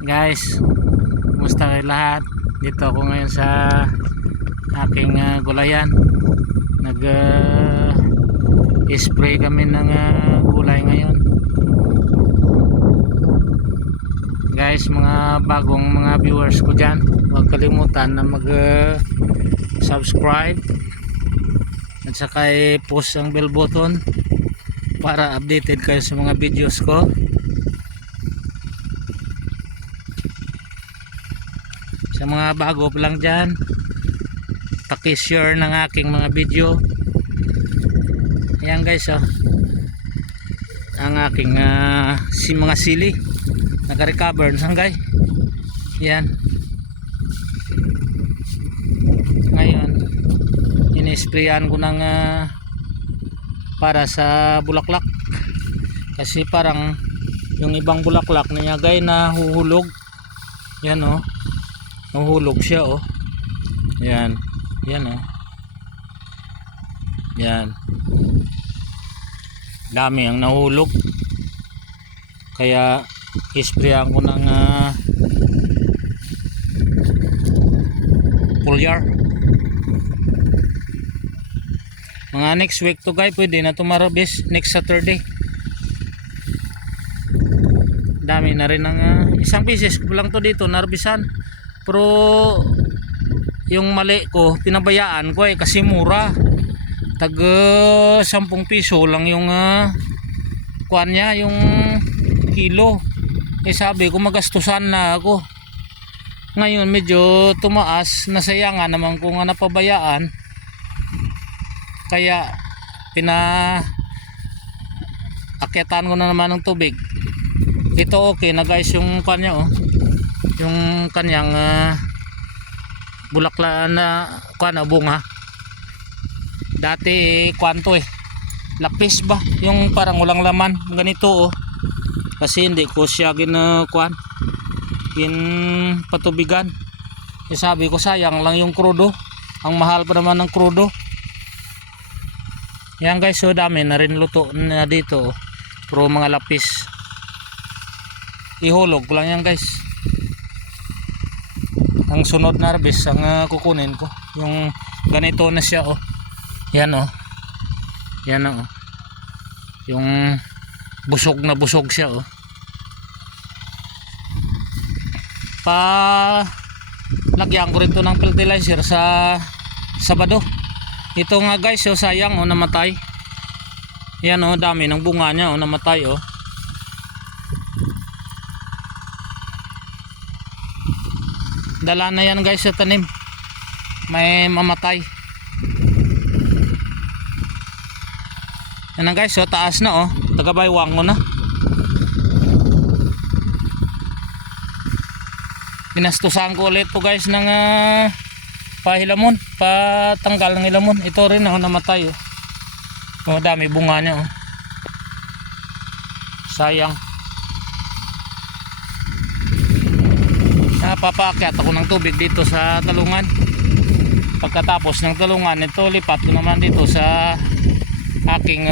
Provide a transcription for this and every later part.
Guys, kumusta kayo lahat? Dito ako ngayon sa aking gulayan. Nag spray kami ng gulay ngayon. Guys, mga bagong mga viewers ko dyan, huwag kalimutan na mag subscribe at saka i-post ang bell button para updated kayo sa mga videos ko. Sa mga bago pa lang dyan, paki-share ng aking mga video. Ayan guys, oh, ang aking mga sili naka-recover ng sanggay. Yan, ngayon in-sprayan ko ng para sa bulaklak, kasi parang yung ibang bulaklak na nyagay na huhulog. Yan, oh, nahuhulog siya, oh. Yan, yan, oh. Yan, dami ang nahulog, kaya isprayan ko ng foliar. Mga next week to guys, pwede na tumarabis next Saturday. Dami na rin ng isang pieces ko lang to dito narbisan, pero yung mali ko pinabayaan ko kasi mura, tag 10 piso lang yung kuan niya, yung kilo. Sabi ko magastusan na ako. Ngayon medyo tumaas, nasayangan naman kung napabayaan, kaya akyatan ko na naman ng tubig. Ito okay na guys yung kanya, oh, yung kanyang bulaklak na kuan, bunga. Dati kwanto lapis ba, yung parang walang laman ganito, oh, kasi hindi ko siya kuan patubigan. Sabi ko sayang lang yung krudo, ang mahal pa naman ng krudo. Yan guys, so dami na rin luto na dito, oh, pero mga lapis ihulog ko lang yan guys. Ang sunod na harvest ang kukunin ko yung ganito na siya, oh. Yan, oh, yan, oh, yung busog na busog siya, oh. Lagyan ko rin to ng fertilizer sa Sabado. Ito nga guys, oh, sayang, oh, namatay. Yan, oh, dami ng bunga niya, oh, namatay, oh. Dala na yan guys sa tanim, may mamatay. Yan guys, so taas na, oh, tagabaywang ko na. Pinastusan ko ulit po guys ng pahilamon, patanggal ng hilamon. Ito rin, oh, namatay, oh. Oh, dami bunga niya, oh. Sayang. Papaakyat ako ng tubig dito sa talungan. Pagkatapos ng talungan ito, lipat ko naman dito sa aking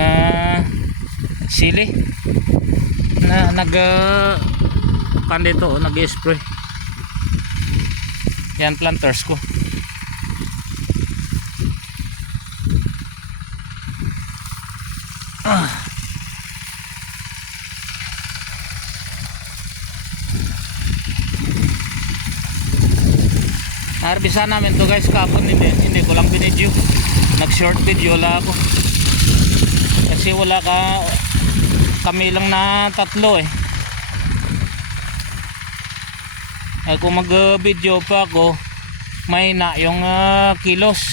sili na dito, oh, nag-spray. Yan planters ko. Harbisan namin to guys kapon, hindi ko lang binidyo, nag short video lang ako kasi kami lang na tatlo, kung mag video pa ako may na yung kilos,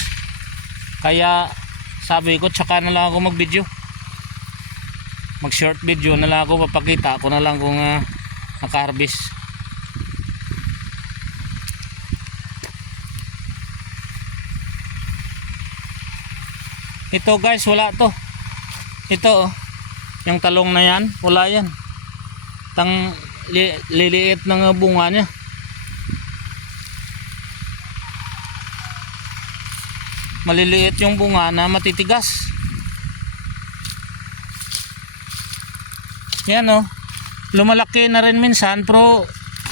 kaya sabi ko tsaka na lang ako mag video, mag short video na lang ako, papakita ko na lang kung naka-harvest. Ito guys, wala to. Ito, oh, yung talong na yan, wala yan. Liliit ng bunga niya. Maliliit yung bunga na matitigas. Yan, oh, lumalaki na rin minsan, pero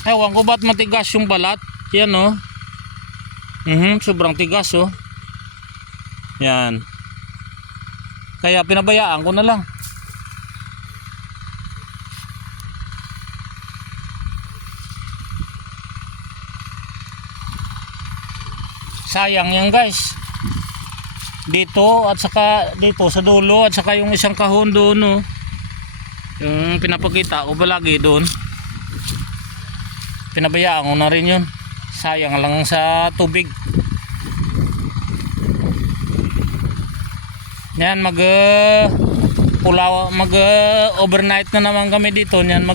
Ewan ko ba't matigas yung balat. Yan oh. Sobrang tigas oh. Yan. Kaya pinabayaan ko na lang. Sayang yan guys. Dito at saka dito sa dulo at saka yung isang kahon doon oh. Yung pinapakita ko palagi doon. Pinabayaan ko na rin yun. Sayang lang sa tubig. Yan overnight na naman kami dito. Yan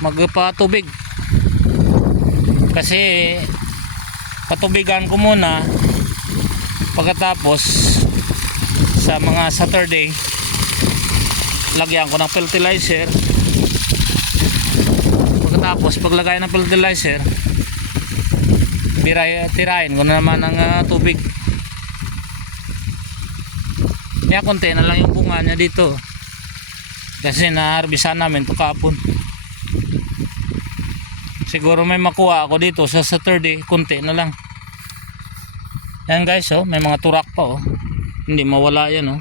magpa-tubig. Kasi patubigan ko muna. Pagkatapos sa mga Saturday lagyan ko ng fertilizer. Pagkatapos paglagay ng fertilizer tirahin ko na naman ng tubig. Kaya konti na lang yung bunga niya dito kasi na-harvestan namin ito kahapon. Siguro may makuha ako dito sa Saturday, konti na lang. Yan guys oh, may mga turak pa oh. Hindi mawala yan oh.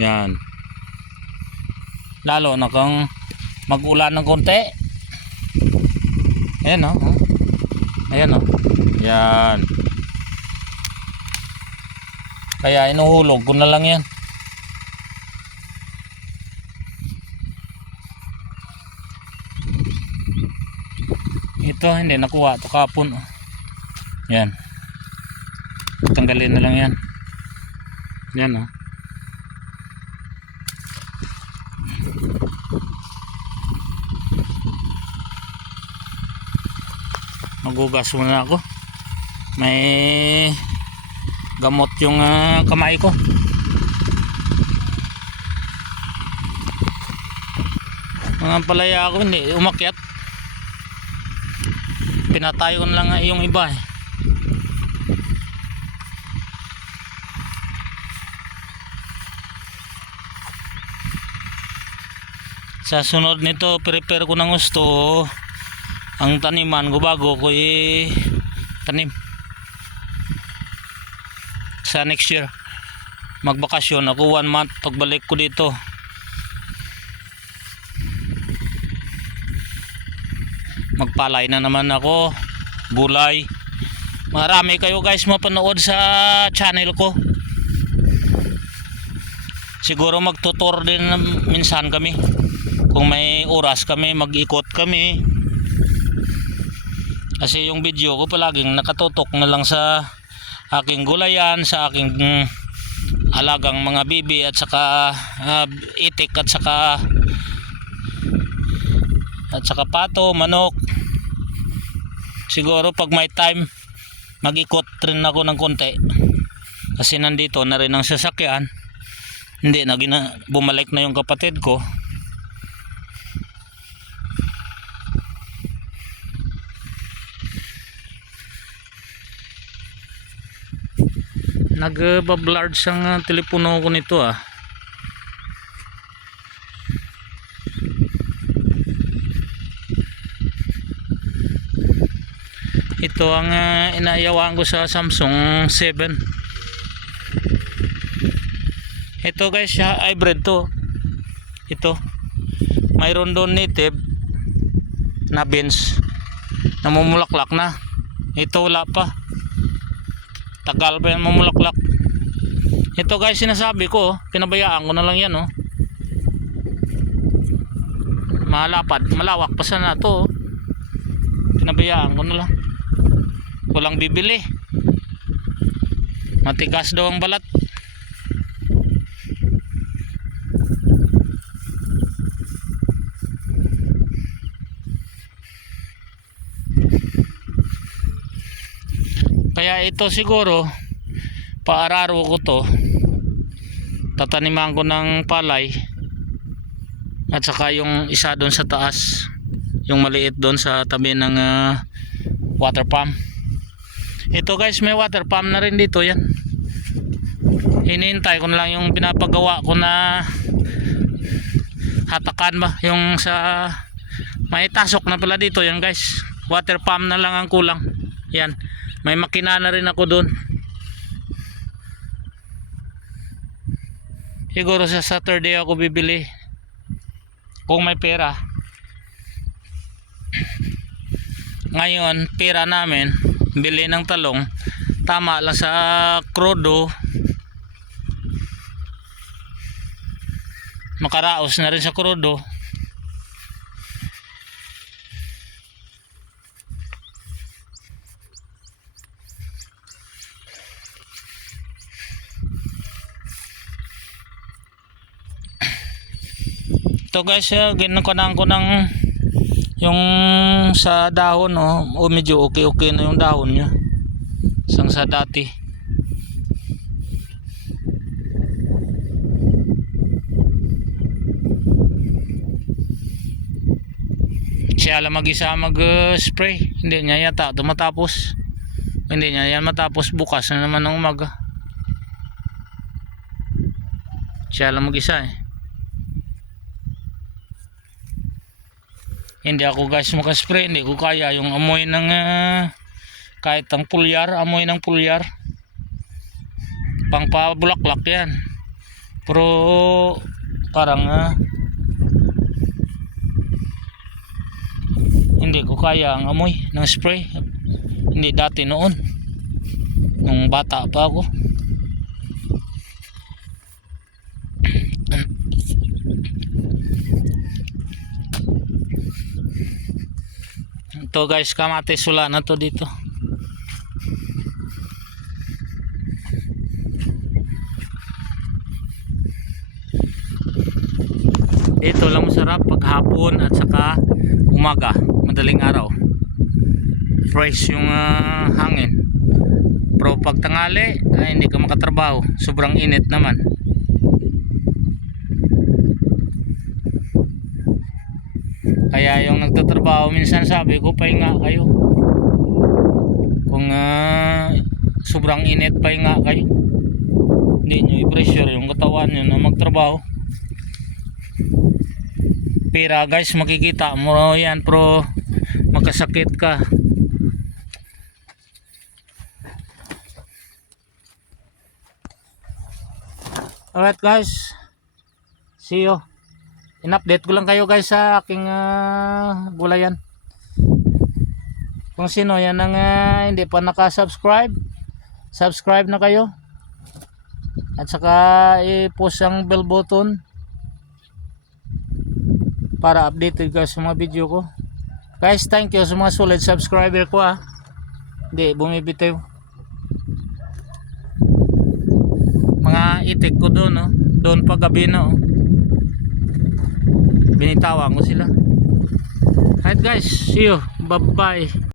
Yan. Lalo na kung mag-ulan ng konti. Ayan oh. Ayan oh. Yan. Kaya inuhulog ko na lang yan. Ito hindi nakuha ito kapon oh. Yan. Tanggalin na lang yan. Yan oh. Magugas muna ako. May gamot yung kamay ko. Mga palaya ako hindi umakyat. Pinatayo ko na lang yung iba eh. Sa sunod nito prepare ko ng gusto ang taniman ko bago ko tanim sa next year. Magbakasyon ako 1 month pagbalik ko dito. Magpalay na naman ako, gulay. Marami kayo guys mapanood sa channel ko. Siguro magtutor din minsan kami. Kung may oras kami, mag-ikot kami. Kasi yung video ko palaging nakatutok na lang sa aking gulayan, sa aking alagang mga bibi at saka itik at saka pato, manok. Siguro pag may time mag-ikot rin ako ng konti. Kasi nandito na rin ang sasakyan. Hindi na bumalik na yung kapatid ko. Nagbablard ang telepono ko nito ah. Ito ang inayawaan ko sa Samsung 7. Ito guys, hybrid to. Ito. Mayroon doon native na beans. Namumulaklak na. Ito wala pa. Tagal pa yan mamulaklak. Ito guys, sinasabi ko, pinabayaan ko na lang yan oh. Malawak pa sana to oh. Pinabayaan ko na lang. Walang bibili. Matigas daw ang balat. Kaya ito siguro paararo ko to, tataniman ko ng palay at saka yung isa doon sa taas, yung maliit doon sa tabi ng water pump. Ito guys, may water pump na rin dito yan. Hinihintay ko na lang yung pinapagawa ko na hatakan ba, yung sa May tasok na pala dito yan guys. Water pump na lang ang kulang. Yan. May makina na rin ako doon. Siguro sa Saturday ako bibili. Kung may pera. Ngayon, pera namin, bili ng talong. Tama lang sa krodo. Makaraos na rin sa krodo. Ito guys, ginagawa ko ng yung sa dahon, o medyo okay na yung dahon niya sang sa dati. Siya lang mag-isa mag-spray, hindi niya yata matapos, hindi niya yan matapos, bukas na naman ng umaga. Siya lang mag-isa Hindi ako guys makaspray, hindi ko kaya yung amoy ng kahit ang pulyar, amoy ng pulyar. Pang pabulaklak yan. Pero parang hindi ko kaya ang amoy ng spray. Hindi dati noon. Nung bata pa ako. Ito guys, kamatis wala na to dito. Ito lang masarap pag hapon at saka umaga, madaling araw. Fresh yung hangin. Pero pag tanghali, hindi ka makatrabaho. Sobrang init naman. Kaya yung nagtatrabaho minsan sabi ko, pahinga kayo. Kung sobrang init, pahinga kayo. Hindi nyo i-pressure yung katawan nyo na magtrabaho. Pera guys, makikita mo yan, pero magkasakit ka. Alright guys, see you. In-update ko lang kayo guys sa aking gulayan. Kung sino yan ang hindi pa naka-subscribe, subscribe na kayo. At saka i-push ang bell button para updated guys sa mga video ko. Guys, thank you sa mga solid subscriber ko Hindi bumibitaw. Mga itik ko doon doon pa gabi na binitawan ko sila. Alright guys, see you, bye bye.